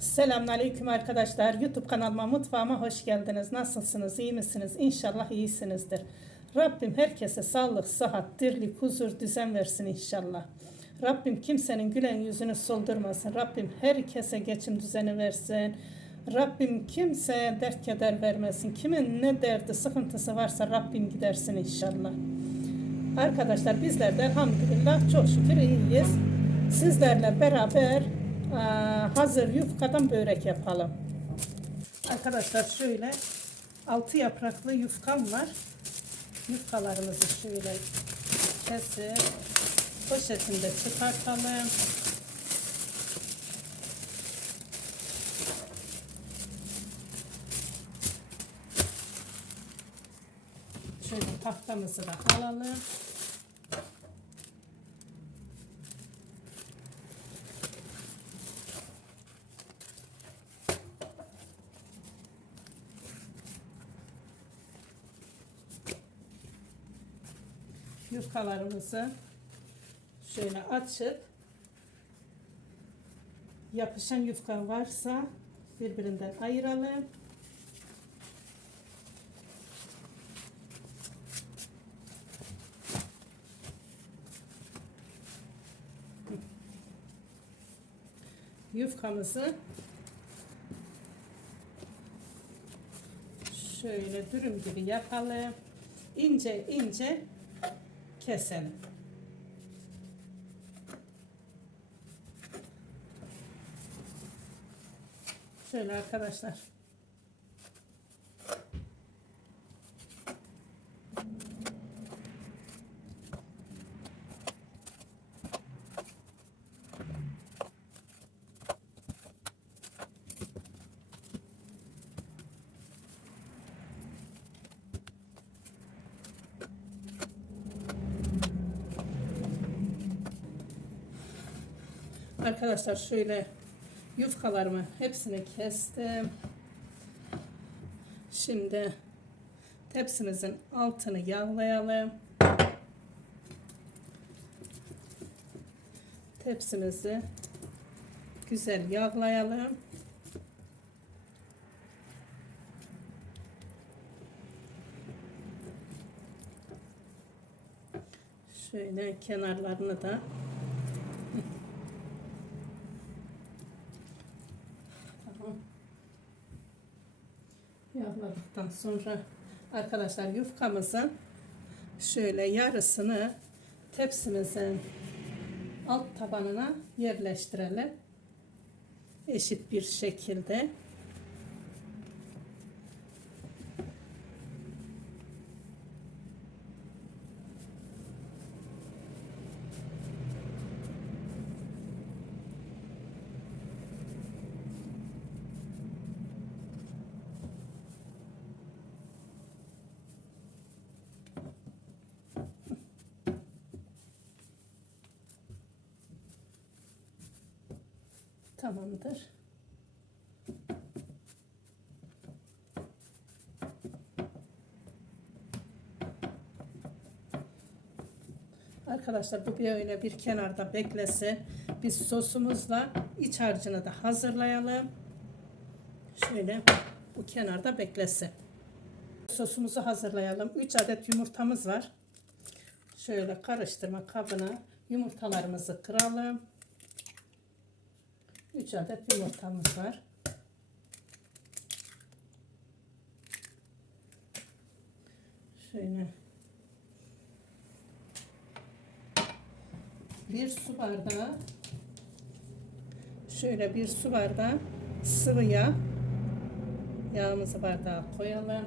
Selamünaleyküm arkadaşlar. YouTube kanalıma, mutfağıma hoş geldiniz. Nasılsınız? iyi misiniz? İnşallah iyisinizdir. Rabbim herkese sağlık, sıhhat, dirlik, huzur, düzen versin inşallah. Rabbim kimsenin gülen yüzünü soldurmasın. Rabbim herkese geçim düzeni versin. Rabbim kimseye dert keder vermesin. Kimin ne derdi, sıkıntısı varsa Rabbim gidersin inşallah. Arkadaşlar bizler de elhamdülillah çok şükür iyiyiz. Sizlerle beraber hazır yufkadan börek yapalım. Arkadaşlar şöyle altı yapraklı yufkam var. Yufkalarımızı şöyle kesip poşetinde çıkartalım. Şöyle tahtamızı da alalım. Yufkalarımızı şöyle açıp yapışan yufka varsa birbirinden ayıralım. yufkamızı şöyle dürüm gibi yapalım. İnce ince keselim. Şöyle arkadaşlar. Arkadaşlar şöyle yufkalarımı hepsini kestim. Şimdi tepsimizin altını yağlayalım. Tepsimizi güzel yağlayalım. Şöyle kenarlarını da Yağladıktan sonra arkadaşlar yufkamızın şöyle yarısını tepsimizin alt tabanına yerleştirelim. Eşit bir şekilde. Tamamdır. Arkadaşlar bu böyle bir kenarda beklesin. Biz sosumuzla iç harcını da hazırlayalım. Şöyle bu kenarda beklesin. Sosumuzu hazırlayalım. 3 adet yumurtamız var. Şöyle karıştırma kabına yumurtalarımızı kıralım. 3 adet yumurtamız var. Şöyle bir su bardağı şöyle bir su bardağı sıvı yağ yağımızı bardağa koyalım.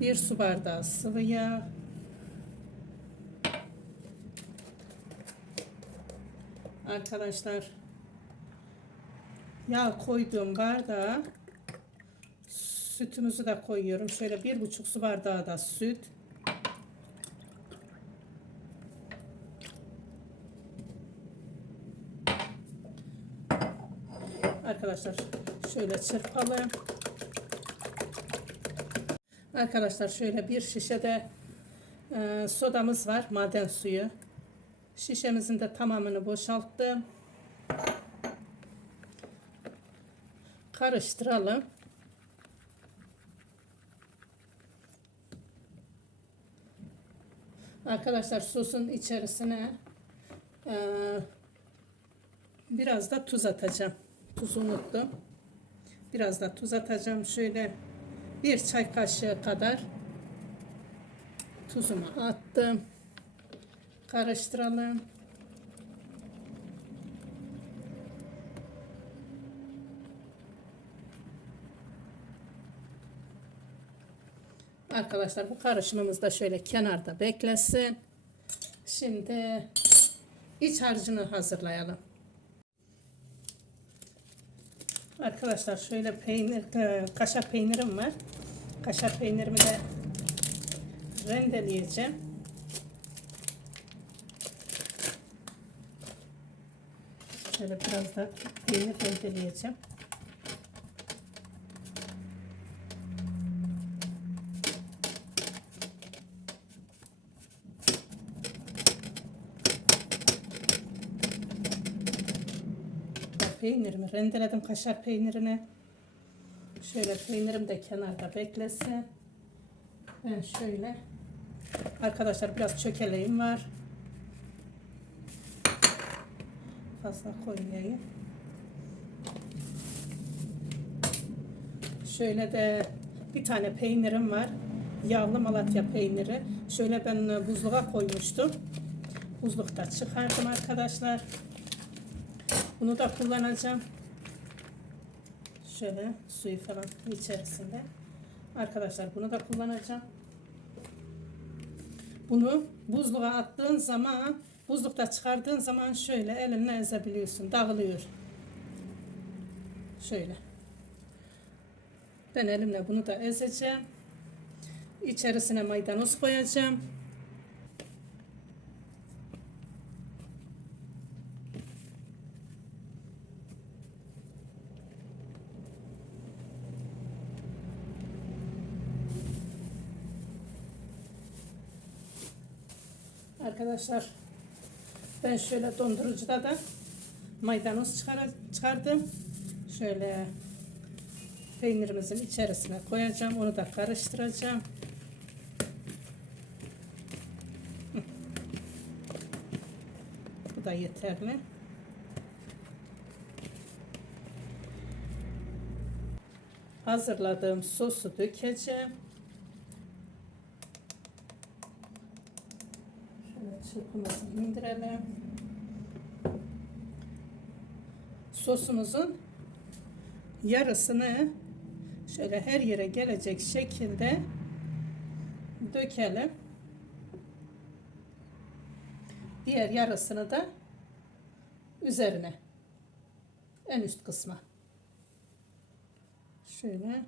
Bir su bardağı sıvı yağ arkadaşlar yağ koyduğum bardağa sütümüzü de koyuyorum. Şöyle bir buçuk su bardağı da süt. Arkadaşlar şöyle çırpalım. Arkadaşlar şöyle bir şişe de e, sodamız var. Maden suyu. Şişemizin de tamamını boşalttım. karıştıralım. Arkadaşlar sosun içerisine eee, biraz da tuz atacağım. Tuzu unuttum. Biraz da tuz atacağım. Şöyle bir çay kaşığı kadar tuzumu attım. Karıştıralım. Arkadaşlar bu karışımımız da şöyle kenarda beklesin. Şimdi iç harcını hazırlayalım. Arkadaşlar şöyle peynir, e, kaşar peynirim var. Kaşar peynirimi de rendeleyeceğim. Şöyle biraz da peynir rendeleyeceğim. Peynirimi rendeledim kaşar peynirini. Şöyle peynirim de kenarda beklesin. Ben şöyle arkadaşlar biraz çökeleğim var. Fazla koymayayım. Şöyle de bir tane peynirim var. Yağlı Malatya peyniri. Şöyle ben e, buzluğa koymuştum. Buzlukta çıkardım arkadaşlar. Bunu da kullanacağım. Şöyle suyu falan içerisinde. Arkadaşlar bunu da kullanacağım. Bunu buzluğa attığın zaman buzlukta çıkardığın zaman şöyle elinle ezebiliyorsun. Dağılıyor. Şöyle. Ben elimle bunu da ezeceğim. İçerisine maydanoz koyacağım. Arkadaşlar ben şöyle dondurucuda da maydanoz çıkar çıkardım. Şöyle peynirimizin içerisine koyacağım. Onu da karıştıracağım. Bu da yeterli. Hazırladığım sosu dökeceğim. Çırpımızı indirelim. Sosumuzun yarısını şöyle her yere gelecek şekilde dökelim. Diğer yarısını da üzerine en üst kısma. Şöyle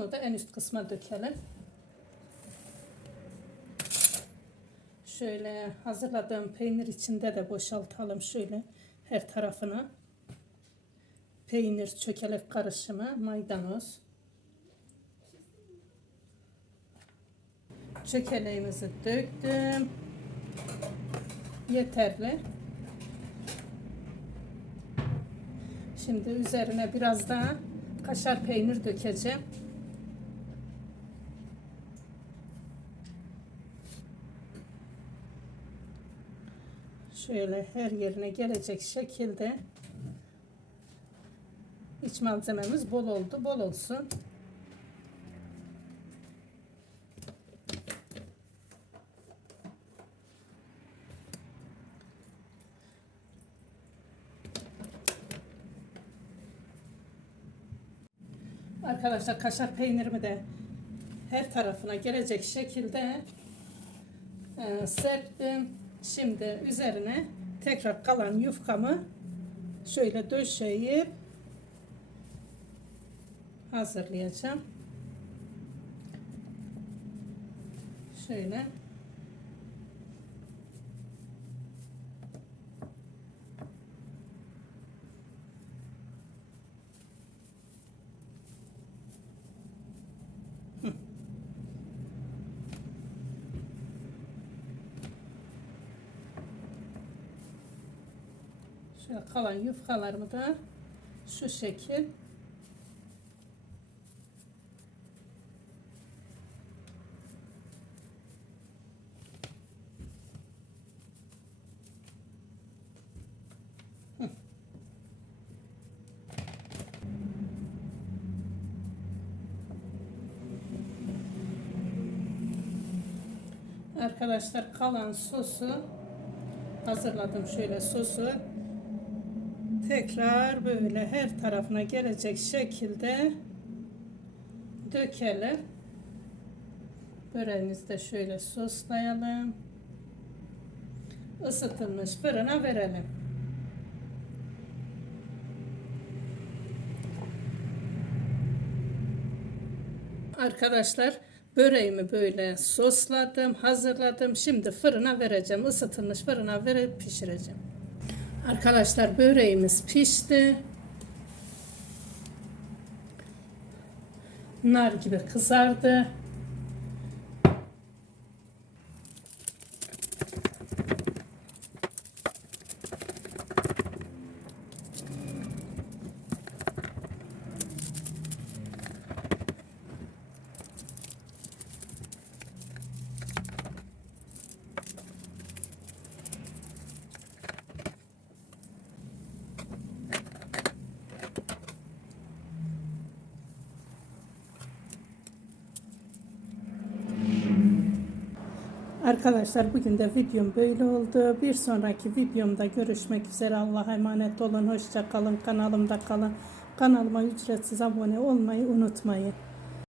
Bunu da en üst kısma dökelim. Şöyle hazırladığım peynir içinde de boşaltalım şöyle her tarafına. Peynir, çökelek karışımı, maydanoz. Çökeleğimizi döktüm. Yeterli. Şimdi üzerine biraz daha kaşar peynir dökeceğim. Şöyle her yerine gelecek şekilde iç malzememiz bol oldu. Bol olsun. Arkadaşlar kaşar peynirimi de her tarafına gelecek şekilde e, serptim. Şimdi üzerine tekrar kalan yufkamı şöyle döşeyip hazırlayacağım. Şöyle Şöyle kalan yufkalarımı da şu şekil. Arkadaşlar kalan sosu hazırladım. Şöyle sosu tekrar böyle her tarafına gelecek şekilde dökelim. Böreğimizi de şöyle soslayalım. Isıtılmış fırına verelim. Arkadaşlar böreğimi böyle sosladım, hazırladım. Şimdi fırına vereceğim. Isıtılmış fırına verip pişireceğim. Arkadaşlar böreğimiz pişti. Nar gibi kızardı. Arkadaşlar bugün de videom böyle oldu. Bir sonraki videomda görüşmek üzere. Allah'a emanet olun. Hoşça kalın. Kanalımda kalın. Kanalıma ücretsiz abone olmayı unutmayın.